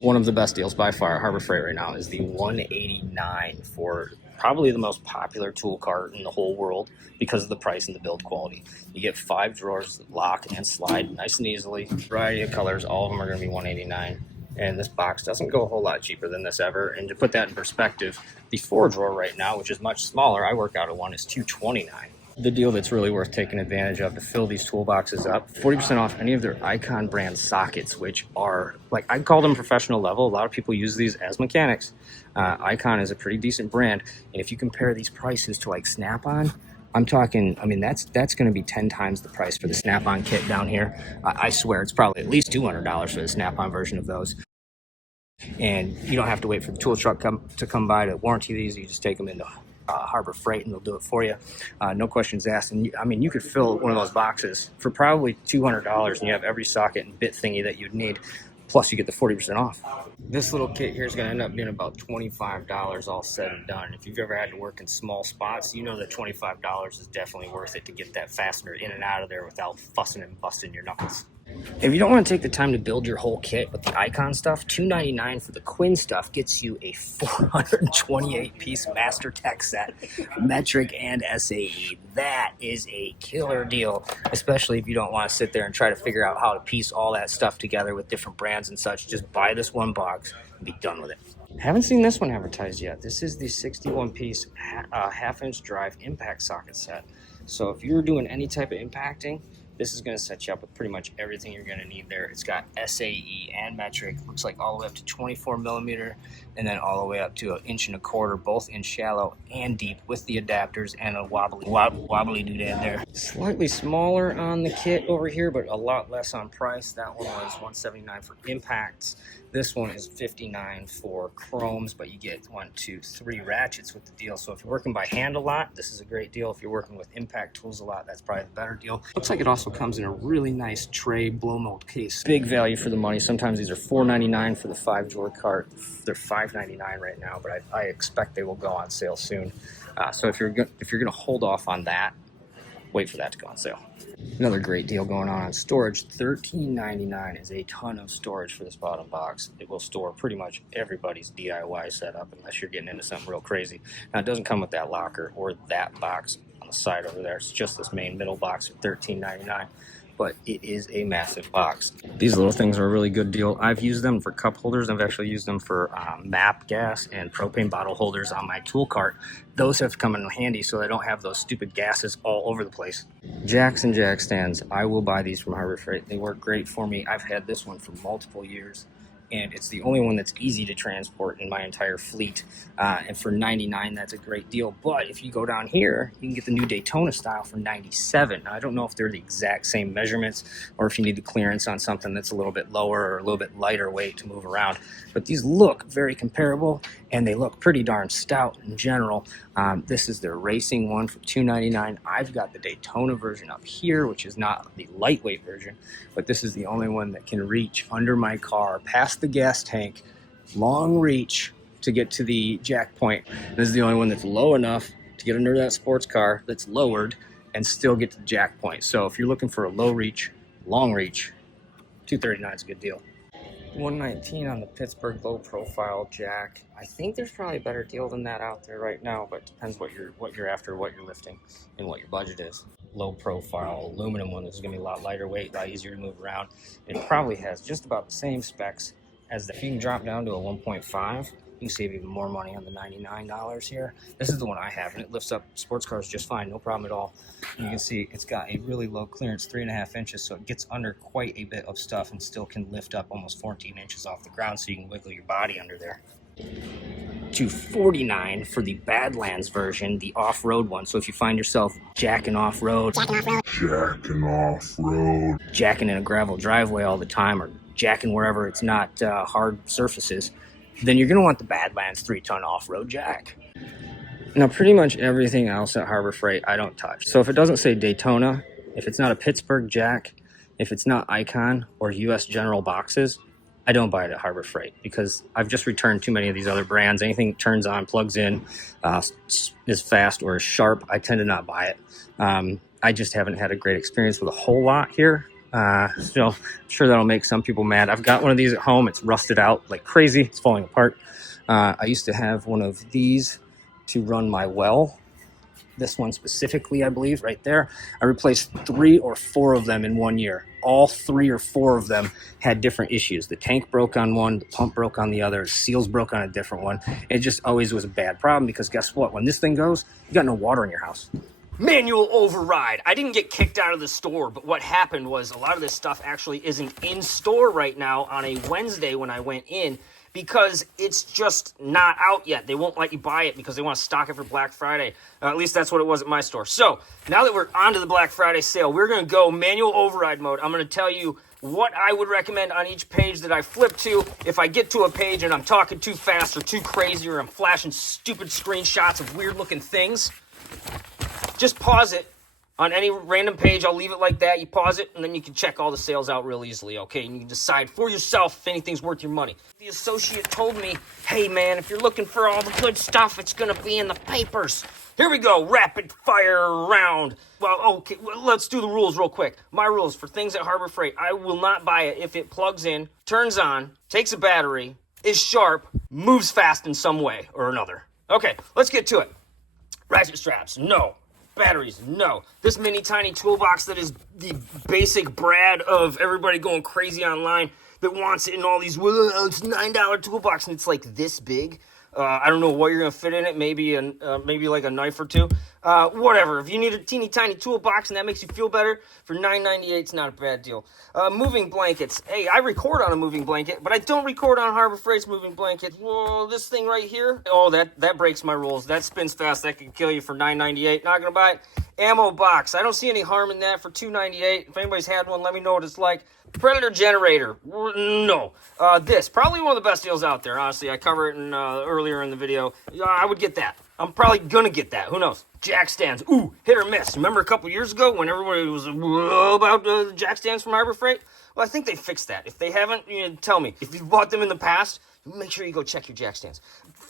One of the best deals by far at Harbor Freight right now is the 189 for probably the most popular tool cart in the whole world because of the price and the build quality. You get 5 drawers that lock and slide nice and easily. Variety of colors, all of them are going to be 189. And this box doesn't go a whole lot cheaper than this ever. And to put that in perspective, the 4 drawer right now, which is much smaller, I work out of one, is $229. The deal that's really worth taking advantage of to fill these toolboxes up, 40% off any of their Icon brand sockets, which are, like, I call them professional level. A lot of people use these as mechanics. Icon is a pretty decent brand, and if you compare these prices to like Snap-on, I'm talking, I mean, that's going to be 10 times the price for the Snap-on kit down here. I swear it's probably at least $200 for the Snap-on version of those. And you don't have to wait for the tool truck to come by to warranty these. You just take them into Harbor Freight and they'll do it for you. No questions asked. And I mean, you could fill one of those boxes for probably $200 and you have every socket and bit thingy that you'd need. Plus you get the 40% off. This little kit here is going to end up being about $25 all said and done. If you've ever had to work in small spots, you know that $25 is definitely worth it to get that fastener in and out of there without fussing and busting your knuckles. If you don't want to take the time to build your whole kit with the Icon stuff, $299 for the Quinn stuff gets you a 428-piece Master Tech set, metric and SAE. That is a killer deal, especially if you don't want to sit there and try to figure out how to piece all that stuff together with different brands and such. Just buy this one box and be done with it. Haven't seen this one advertised yet. This is the 61-piece half-inch drive impact socket set. So if you're doing any type of impacting, this is going to set you up with pretty much everything you're going to need there. It's got SAE and metric. Looks like all the way up to 24 millimeter, and then all the way up to 1.25 inches, both in shallow and deep, with the adapters and a wobbly doodad there. Slightly smaller on the kit over here, but a lot less on price. That one was $179 for impacts. This one is $59 for chromes, but you get 1, 2, 3 ratchets with the deal. So if you're working by hand a lot, this is a great deal. If you're working with impact tools a lot, that's probably the better deal. Looks like it also comes in a really nice tray blow mold case. Big value for the money. Sometimes these are $4.99 for the 5-drawer cart. They're $5.99 right now, but I expect they will go on sale soon. So if you're gonna hold off on that, wait for that to go on sale. Another great deal going on storage. $13.99 is a ton of storage for this bottom box. It will store pretty much everybody's DIY setup unless you're getting into something real crazy. Now, it doesn't come with that locker or that box on the side over there. It's just this main middle box for $13.99. But it is a massive box. These little things are a really good deal. I've used them for cup holders. I've actually used them for MAP gas and propane bottle holders on my tool cart. Those have come in handy so I don't have those stupid gases all over the place. Jacks and jack stands. I will buy these from Harbor Freight. They work great for me. I've had this one for multiple years, and it's the only one that's easy to transport in my entire fleet. And for $99, that's a great deal. But if you go down here, you can get the new Daytona style for $97. Now, I don't know if they're the exact same measurements or if you need the clearance on something that's a little bit lower or a little bit lighter weight to move around. But these look very comparable, and they look pretty darn stout in general. This is their racing one for $299. I've got the Daytona version up here, which is not the lightweight version, but this is the only one that can reach under my car, past the gas tank, long reach to get to the jack point. This is the only one that's low enough to get under that sports car that's lowered and still get to the jack point. So if you're looking for a low reach, long reach, $239 is a good deal. $119 on the Pittsburgh low profile jack. I think there's probably a better deal than that out there right now, but it depends what you're after, what you're lifting, and what your budget is. Low profile aluminum one is going to be a lot lighter weight, a lot easier to move around. It probably has just about the same specs as if you can drop down to a 1.5. You can save even more money on the $99 here. This is the one I have, and it lifts up sports cars just fine, no problem at all. And you can see it's got a really low clearance, 3.5 inches, so it gets under quite a bit of stuff and still can lift up almost 14 inches off the ground, so you can wiggle your body under there. $249 for the Badlands version, the off-road one. So if you find yourself jacking off-road, jacking in a gravel driveway all the time, or jacking wherever it's not hard surfaces, then you're going to want the Badlands 3-ton off-road jack. Now, pretty much everything else at Harbor Freight I don't touch. So if it doesn't say Daytona, if it's not a Pittsburgh jack, if it's not Icon or US General boxes, I don't buy it at Harbor Freight because I've just returned too many of these other brands. Anything that turns on, plugs in, is fast or is sharp, I tend to not buy it. I just haven't had a great experience with a whole lot here. So I'm sure that'll make some people mad. I've got one of these at home. It's rusted out like crazy. It's falling apart. I used to have one of these to run my well. This one specifically, I believe, right there. I replaced 3 or 4 of them in 1 year. All 3 or 4 of them had different issues. The tank broke on one, the pump broke on the other, seals broke on a different one. It just always was a bad problem because guess what? When this thing goes, you got no water in your house. Manual override. I didn't get kicked out of the store, but what happened was a lot of this stuff actually isn't in store right now on a Wednesday when I went in, because it's just not out yet. They won't let you buy it because they want to stock it for Black Friday. At least that's what it was at my store. So now that we're on to the Black Friday sale, we're going to go manual override mode. I'm going to tell you what I would recommend on each page that I flip to. If I get to a page and I'm talking too fast or too crazy or I'm flashing stupid screenshots of weird looking things, just pause it. On any random page, I'll leave it like that. You pause it, and then you can check all the sales out real easily, okay? And you can decide for yourself if anything's worth your money. The associate told me, hey, man, if you're looking for all the good stuff, it's going to be in the papers. Here we go, rapid fire round. Well, okay, let's do the rules real quick. My rules for things at Harbor Freight: I will not buy it if it plugs in, turns on, takes a battery, is sharp, moves fast in some way or another. Okay, let's get to it. Ratchet straps, no. Batteries, no. This mini tiny toolbox that is the basic Brad of everybody going crazy online that wants it in all these, well, it's $9 toolbox and it's like this big. I don't know what you're going to fit in it. Maybe like a knife or two. Whatever. If you need a teeny tiny toolbox and that makes you feel better, for $9.98, it's not a bad deal. Moving blankets. Hey, I record on a moving blanket, but I don't record on Harbor Freight's moving blanket. Whoa, this thing right here. Oh, that breaks my rules. That spins fast. That could kill you for $9.98. Not going to buy it. Ammo box. I don't see any harm in that for $2.98. If anybody's had one, let me know what it's like. Predator generator. No. This. Probably one of the best deals out there, honestly. I covered it earlier in the video. I would get that. I'm probably going to get that. Who knows? Jack stands. Ooh, hit or miss. Remember a couple years ago when everybody was about the jack stands from Harbor Freight? Well, I think they fixed that. If they haven't, tell me. If you've bought them in the past, make sure you go check your jack stands.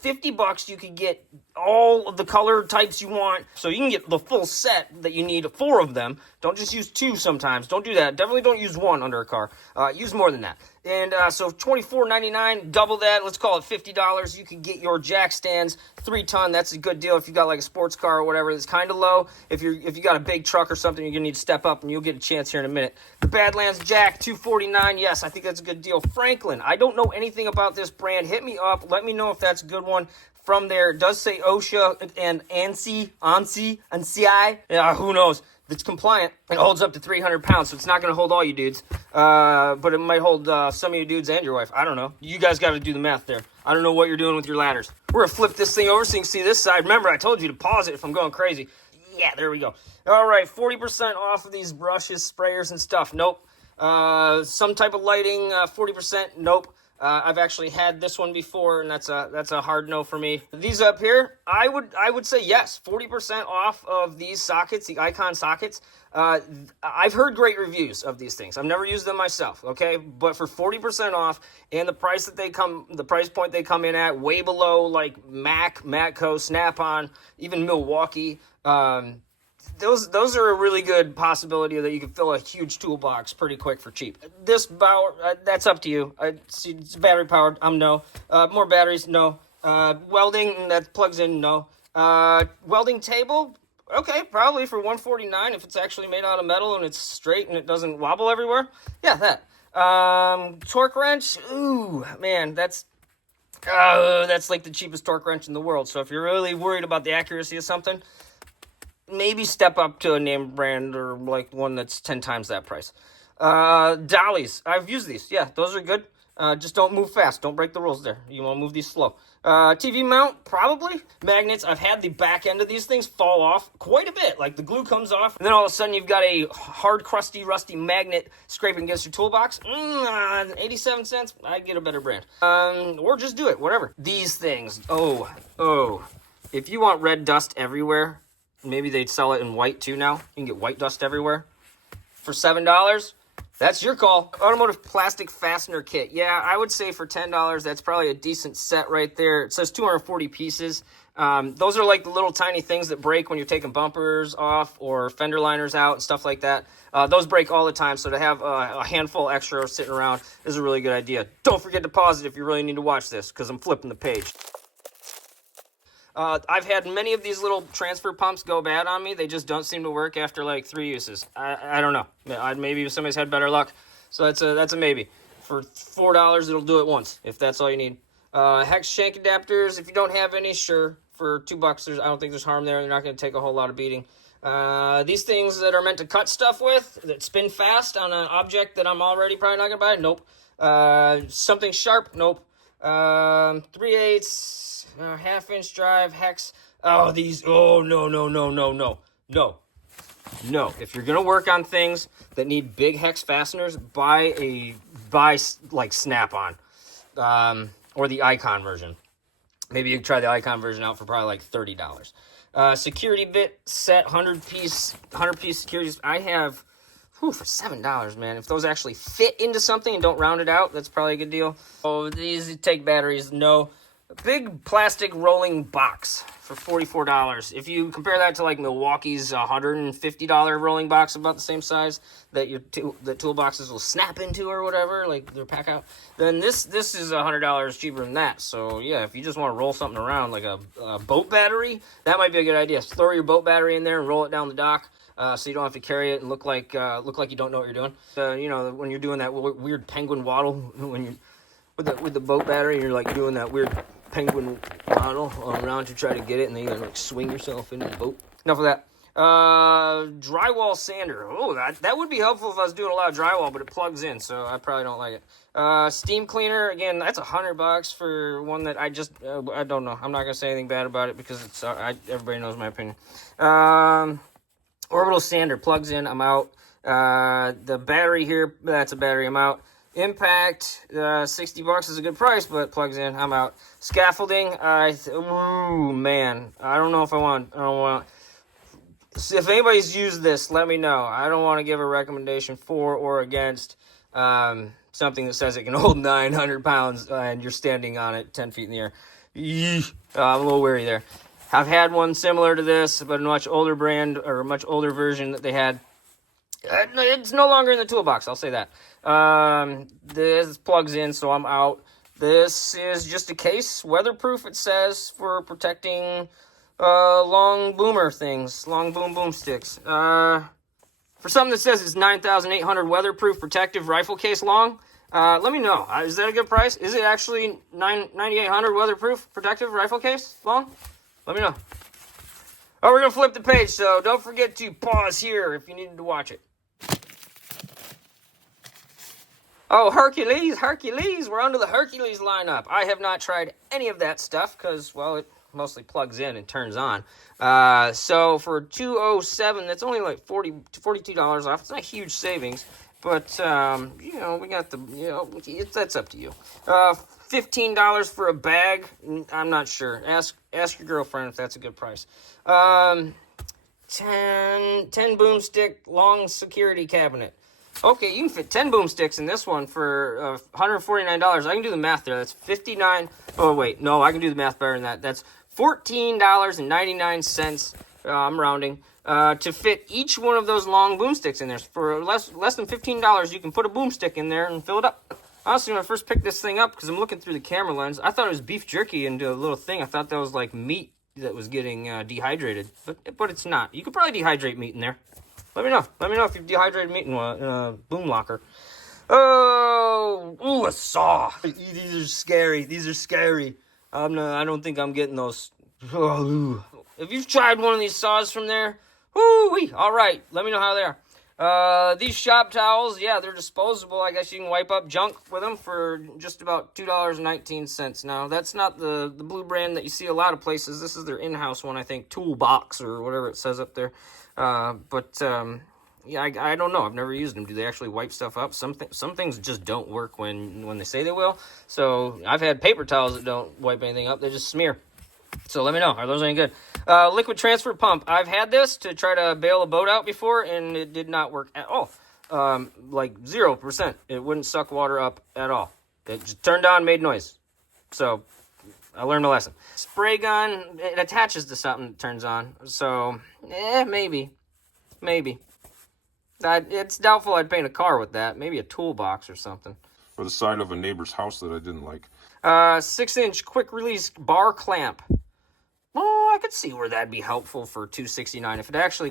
$50, you can get all of the color types you want. So you can get the full set that you need, 4 of them. Don't just use 2 sometimes. Don't do that. Definitely don't use 1 under a car. Use more than that. And so $24.99, double that. Let's call it $50. You can get your jack stands, 3-ton. That's a good deal if you got like a sports car or whatever. It's kind of low. If you got a big truck or something, you're gonna need to step up, and you'll get a chance here in a minute. The Badlands jack, $249. Yes, I think that's a good deal. Franklin. I don't know anything about this brand. Hit me up. Let me know if that's a good one. From there, it does say OSHA and ANSI. Yeah, who knows? It's compliant. It holds up to 300 pounds, so it's not going to hold all you dudes. But it might hold some of you dudes and your wife. I don't know. You guys got to do the math there. I don't know what you're doing with your ladders. We're going to flip this thing over so you can see this side. Remember, I told you to pause it if I'm going crazy. Yeah, there we go. All right, 40% off of these brushes, sprayers, and stuff. Nope. Some type of lighting, 40%. Nope. I've actually had this one before, and that's a hard no for me. These up here, I would say yes, 40% off of these sockets, the Icon sockets. I've heard great reviews of these things. I've never used them myself, okay? But for 40% off and the price point they come in at, way below like Mac, Matco, Snap-on, even Milwaukee. Those are a really good possibility that you can fill a huge toolbox pretty quick for cheap. This power, that's up to you. It's battery powered. No. More batteries, no. Welding, that plugs in, no. Welding table, okay, probably for $149 if it's actually made out of metal and it's straight and it doesn't wobble everywhere. Yeah, that. Torque wrench, ooh, man, that's like the cheapest torque wrench in the world. So if you're really worried about the accuracy of something, maybe step up to a name brand or like one that's 10 times that price. Dollies. I've used these. Yeah, those are good. Just don't move fast. Don't break the rules there. You want to move these slow. TV mount, probably. Magnets. I've had the back end of these things fall off quite a bit. Like the glue comes off, and then all of a sudden you've got a hard, crusty, rusty magnet scraping against your toolbox. 87 cents. I'd get a better brand. Or just do it. Whatever. These things. Oh. If you want red dust everywhere, maybe they'd sell it in white too now. You can get white dust everywhere. For $7, That's your call. Automotive plastic fastener kit. Yeah, I would say for $10, that's probably a decent set right there. It says 240 pieces. Those are like the little tiny things that break when you're taking bumpers off or fender liners out and stuff like that. Those break all the time, so to have a handful extra sitting around is a really good idea. Don't forget to pause it if you really need to watch this, because I'm flipping the page. I've had many of these little transfer pumps go bad on me. They just don't seem to work after like 3 uses. I don't know. Maybe somebody's had better luck. So that's a maybe. For $4, it'll do it once, if that's all you need. Hex shank adapters, if you don't have any, sure. For $2, I don't think there's harm there. They're not going to take a whole lot of beating. These things that are meant to cut stuff with, that spin fast on an object that I'm already probably not going to buy, nope. Something sharp, nope. 3/8 half-inch drive hex. Oh, these. Oh, no. If you're gonna work on things that need big hex fasteners, buy like Snap-on, or the Icon version. Maybe you can try the Icon version out for probably like $30. Security bit set, 100-piece securities. I have. For $7, man. If those actually fit into something and don't round it out, that's probably a good deal. Oh, these take batteries. No. A big plastic rolling box for $44. If you compare that to like Milwaukee's $150 rolling box, about the same size that the toolboxes will snap into or whatever, like their pack out, then this is $100 cheaper than that. So yeah, if you just want to roll something around like a boat battery, that might be a good idea. Throw your boat battery in there and roll it down the dock. So you don't have to carry it and look like you don't know what you're doing. When you're doing that weird penguin waddle when you with the boat battery, and you're like doing that weird penguin waddle around to try to get it, and then you like swing yourself into the boat. Enough of that. Drywall sander. Oh, that would be helpful if I was doing a lot of drywall, but it plugs in, so I probably don't like it. Steam cleaner. Again, that's $100 for one that I don't know. I'm not gonna say anything bad about it because it's everybody knows my opinion. Orbital sander plugs in. I'm out. The battery here, that's a battery. I'm out. Impact, $60 is a good price, but plugs in. I'm out. Scaffolding. Ooh, man. I don't know if I don't want. If anybody's used this, let me know. I don't want to give a recommendation for or against something that says it can hold 900 pounds and you're standing on it 10 feet in the air. I'm a little wary there. I've had one similar to this, but a much older brand or a much older version that they had. It's no longer in the toolbox, I'll say that. This plugs in, so I'm out. This is just a case, weatherproof, it says, for protecting long boomer things, long boom sticks. For something that says it's 9,800 weatherproof protective rifle case long, let me know. Is that a good price? Is it actually 9,800 weatherproof protective rifle case long? Let me know. Oh, we're going to flip the page, so don't forget to pause here if you needed to watch it. Oh, Hercules. We're onto the Hercules lineup. I have not tried any of that stuff because, well, it mostly plugs in and turns on. So for $207, that's only like $42 off. It's not a huge savings, but, we got that's up to you. $15 for a bag. I'm not sure. Ask your girlfriend if that's a good price. 10 boomstick long security cabinet. Okay, you can fit 10 boomsticks in this one for $149. I can do the math there. That's $59. Oh, wait. No, I can do the math better than that. That's $14.99. I'm rounding. To fit each one of those long boomsticks in there. For less than $15, you can put a boomstick in there and fill it up. Honestly, when I first picked this thing up, because I'm looking through the camera lens, I thought it was beef jerky into a little thing. I thought that was like meat that was getting dehydrated. But it's not. You could probably dehydrate meat in there. Let me know. Let me know if you've dehydrated meat in a boom locker. Oh, ooh, a saw. These are scary. I don't think I'm getting those. Oh, if you've tried one of these saws from there, woo-wee. All right, let me know how they are. These shop towels, yeah, they're disposable. I guess you can wipe up junk with them for just about $2.19. Now, that's not the blue brand that you see a lot of places. This is their in-house one, I think, Toolbox or whatever it says up there. Yeah, I don't know. I've never used them. Do they actually wipe stuff up? Some things just don't work when they say they will. So I've had paper towels that don't wipe anything up. They just smear. So let me know. Are those any good? Liquid transfer pump. I've had this to try to bail a boat out before, and it did not work at all. like 0%. It wouldn't suck water up at all. It just turned on, made noise. So I learned a lesson. Spray gun, it attaches to something that turns on. So, maybe. It's doubtful I'd paint a car with that. Maybe a toolbox or something. Or the side of a neighbor's house that I didn't like. 6-inch quick release bar clamp. Oh, I could see where that'd be helpful for $269 if it actually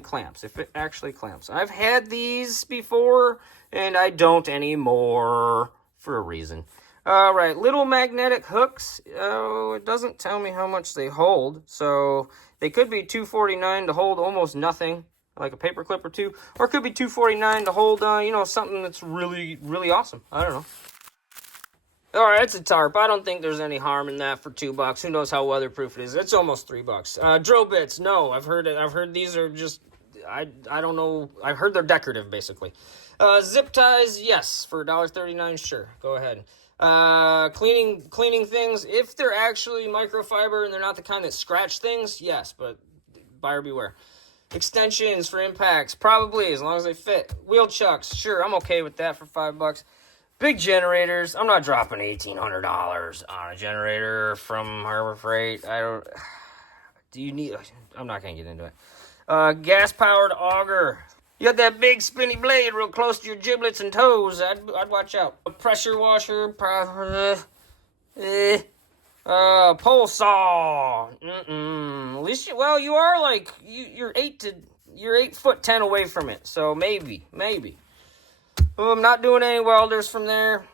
clamps. I've had these before, and I don't anymore for a reason. All right, little magnetic hooks. Oh, it doesn't tell me how much they hold, so they could be $249 to hold almost nothing, like a paper clip or two, or it could be $249 to hold, something that's really, really awesome. I don't know. All right, it's a tarp. I don't think there's any harm in that for $2. Who knows how weatherproof it is? It's almost $3. Drill bits, no. I've heard these are just, I don't know. I've heard they're decorative, basically. Zip ties, yes. For $1.39, sure. Go ahead. Cleaning things, if they're actually microfiber and they're not the kind that scratch things, yes, but buyer beware. Extensions for impacts, probably, as long as they fit. Wheel chucks, sure, I'm okay with that for $5. Big generators, I'm not dropping $1,800 on a generator from Harbor Freight. I'm not going to get into it. Gas-powered auger. You got that big spinny blade real close to your giblets and toes. I'd watch out. A pressure washer. Pole saw. At least you are like you're 8'10" away from it. So maybe. Oh, I'm not doing any welders from there.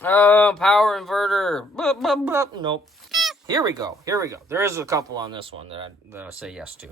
Power inverter. Nope. Here we go. There is a couple on this one that I say yes to.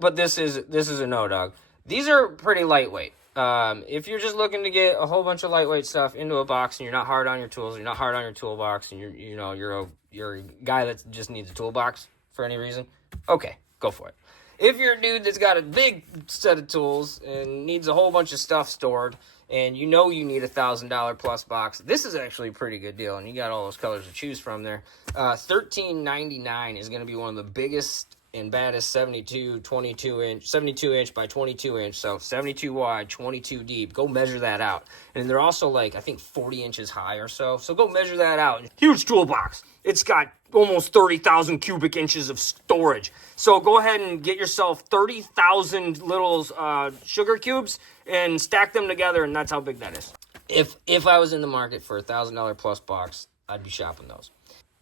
But this is a no, dog. These are pretty lightweight. If you're just looking to get a whole bunch of lightweight stuff into a box and you're not hard on your tools, you're not hard on your toolbox, and you're a guy that just needs a toolbox for any reason, okay, go for it. If you're a dude that's got a big set of tools and needs a whole bunch of stuff stored, and you need $1,000 plus box, this is actually a pretty good deal, and you got all those colors to choose from there. $13.99 is going to be one of the biggest and baddest 72 inch by 22 inch, so 72 wide, 22 deep. Go measure that out. And they're also like, I think 40 inches high or so go measure that out. Huge toolbox. It's got almost 30,000 cubic inches of storage. So go ahead and get yourself 30,000 little sugar cubes and stack them together, and that's how big that is. If I was in the market for $1,000 plus box, I'd be shopping those.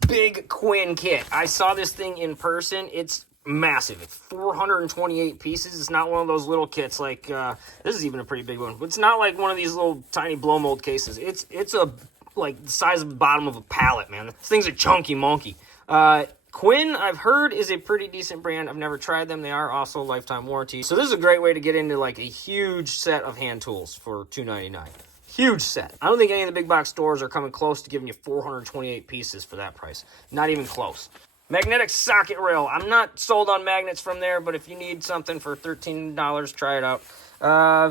Big Quinn kit. I saw this thing in person. It's massive. It's 428 pieces. It's not one of those little kits like this is even a pretty big one. But it's not like one of these little tiny blow mold cases. It's a like the size of the bottom of a pallet, man. These things are chunky monkey. Quinn, I've heard, is a pretty decent brand. I've never tried them. They are also lifetime warranty. So this is a great way to get into like a huge set of hand tools for $299. Huge set. I don't think any of the big box stores are coming close to giving you 428 pieces for that price. Not even close. Magnetic socket rail. I'm not sold on magnets from there, but if you need something for $13, try it out.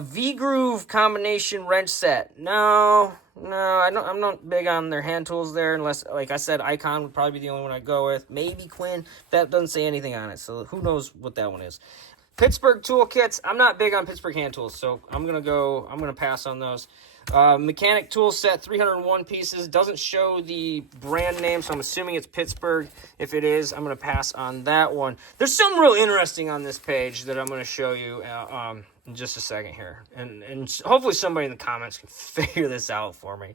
V-Groove combination wrench set. No, I'm not big on their hand tools there, unless, like I said, Icon would probably be the only one I'd go with. Maybe Quinn. That doesn't say anything on it, so who knows what that one is. Pittsburgh tool kits. I'm not big on Pittsburgh hand tools, so I'm gonna pass on those. Mechanic tool set, 301 pieces. Doesn't show the brand name, so I'm assuming it's Pittsburgh. If it is, I'm going to pass on that one. There's something real interesting on this page that I'm going to show you in just a second here. And hopefully somebody in the comments can figure this out for me.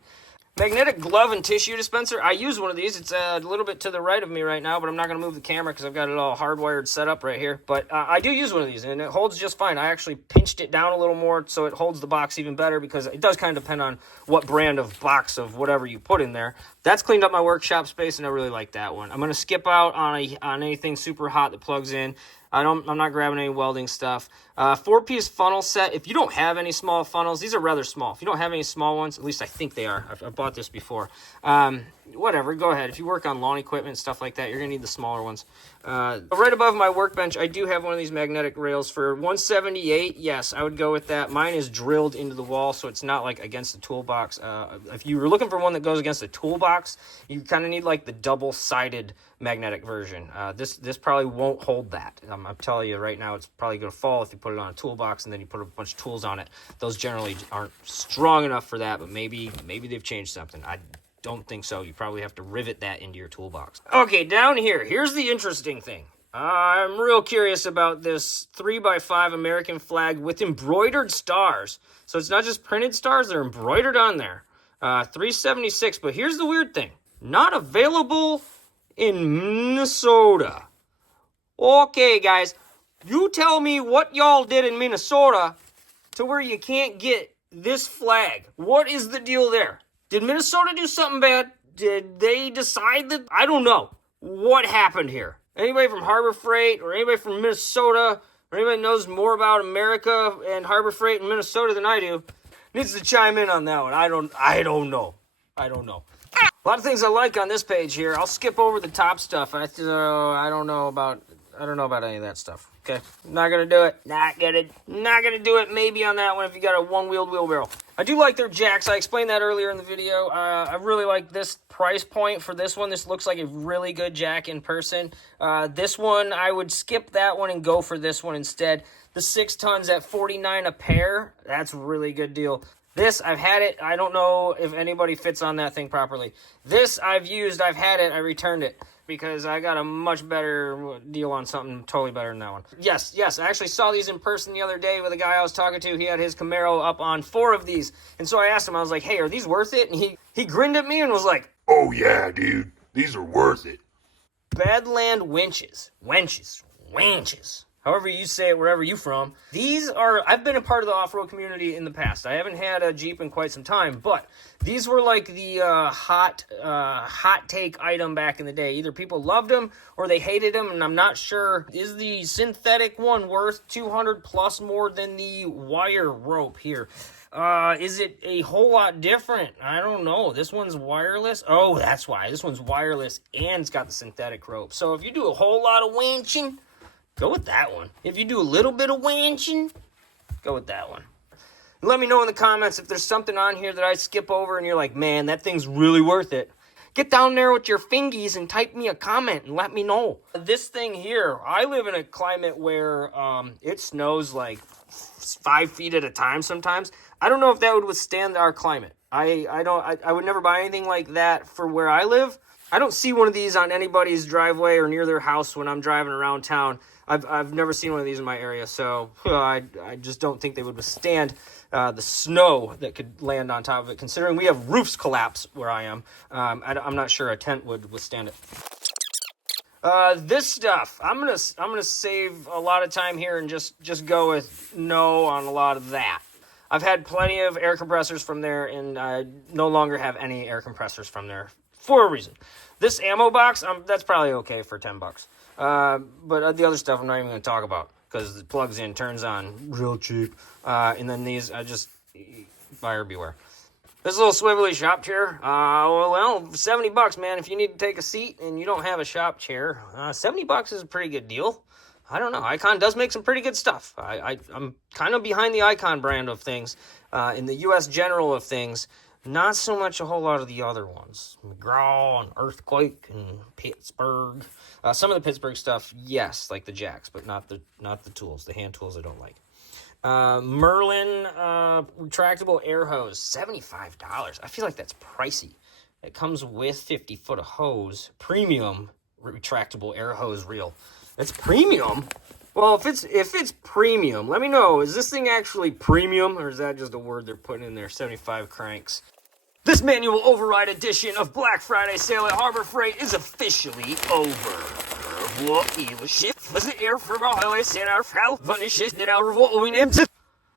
Magnetic glove and tissue dispenser. I use one of these. It's a little bit to the right of me right now, but I'm not going to move the camera because I've got it all hardwired set up right here. But I do use one of these, and it holds just fine. I actually pinched it down a little more so it holds the box even better, because it does kind of depend on what brand of box of whatever you put in there. That's cleaned up my workshop space, and I really like that one. I'm going to skip out on anything super hot that plugs in. I'm not grabbing any welding stuff. 4-piece funnel set. If you don't have any small funnels, these are rather small. If you don't have any small ones, at least I think they are. I've bought this before. Whatever, go ahead. If you work on lawn equipment and stuff like that, you're going to need the smaller ones. Right above my workbench, I do have one of these magnetic rails for $178. Yes, I would go with that. Mine is drilled into the wall, so it's not like against the toolbox. If you were looking for one that goes against the toolbox, you kind of need like the double-sided magnetic version. This probably won't hold that. I'm telling you right now, it's probably going to fall if you put it on a toolbox and then you put a bunch of tools on it. Those generally aren't strong enough for that, but maybe they've changed something. I don't think so. You probably have to rivet that into your toolbox. Okay, down here, here's the interesting thing. I'm real curious about this 3x5 American flag with embroidered stars. So it's not just printed stars, they're embroidered on there. $376, but here's the weird thing. Not available in Minnesota. Okay, guys, you tell me what y'all did in Minnesota to where you can't get this flag. What is the deal there? Did Minnesota do something bad? Did they decide that? I don't know. What happened here? Anybody from Harbor Freight or anybody from Minnesota or anybody knows more about America and Harbor Freight in Minnesota than I do needs to chime in on that one. I don't know. A lot of things I like on this page here. I'll skip over the top stuff. I don't know about any of that stuff. Okay, not gonna do it. Not gonna do it. Maybe on that one if you got a one-wheeled wheelbarrow. I do like their jacks. I explained that earlier in the video. I really like this price point for this one. This looks like a really good jack in person. This one, I would skip that one and go for this one instead. The 6 tons at $49 a pair. That's a really good deal. This, I've had it. I don't know if anybody fits on that thing properly. This, I've used. I've had it. I returned it because I got a much better deal on something totally better than that one. Yes. I actually saw these in person the other day with a guy I was talking to. He had his Camaro up on 4 of these. And so I asked him, I was like, hey, are these worth it? And he grinned at me and was like, Oh yeah, dude. These are worth it. Badland Winches. Winches. However you say it, wherever you from. These are, I've been a part of the off-road community in the past. I haven't had a Jeep in quite some time, but these were like the hot take item back in the day. Either people loved them or they hated them, and I'm not sure. Is the synthetic one worth $200 plus more than the wire rope here? Is it a whole lot different? I don't know. This one's wireless. Oh, that's why. This one's wireless and it's got the synthetic rope. So if you do a whole lot of winching, go with that one. If you do a little bit of winching, go with that one. Let me know in the comments if there's something on here that I skip over and you're like, man, that thing's really worth it. Get down there with your fingies and type me a comment and let me know. This thing here, I live in a climate where it snows like 5 feet at a time sometimes. I don't know if that would withstand our climate. I would never buy anything like that for where I live. I don't see one of these on anybody's driveway or near their house when I'm driving around town. I've never seen one of these in my area, so I just don't think they would withstand the snow that could land on top of it, considering we have roofs collapse where I am. I'm not sure a tent would withstand it. This stuff, I'm gonna save a lot of time here and just go with no on a lot of that. I've had plenty of air compressors from there, and I no longer have any air compressors from there for a reason. This ammo box, that's probably okay for $10. But the other stuff I'm not even going to talk about because it plugs in, turns on real cheap. And then these, buyer beware. This little swivelly shop chair, well, $70, man. If you need to take a seat and you don't have a shop chair, $70 is a pretty good deal. I don't know. Icon does make some pretty good stuff. I'm kind of behind the Icon brand of things. In the U.S. general of things, not so much a whole lot of the other ones. McGraw and Earthquake and Pittsburgh. Some of the Pittsburgh stuff, yes, like the jacks, but not the tools. The hand tools I don't like. Merlin retractable air hose, $75. I feel like that's pricey. It comes with 50 foot of hose, premium retractable air hose reel. It's premium? Well, if it's premium, let me know. Is this thing actually premium, or is that just a word they're putting in there? 75 cranks. This manual override edition of Black Friday sale at Harbor Freight is officially over. What evil shit was the air from all I said our Frau, wann ich es nicht auch wo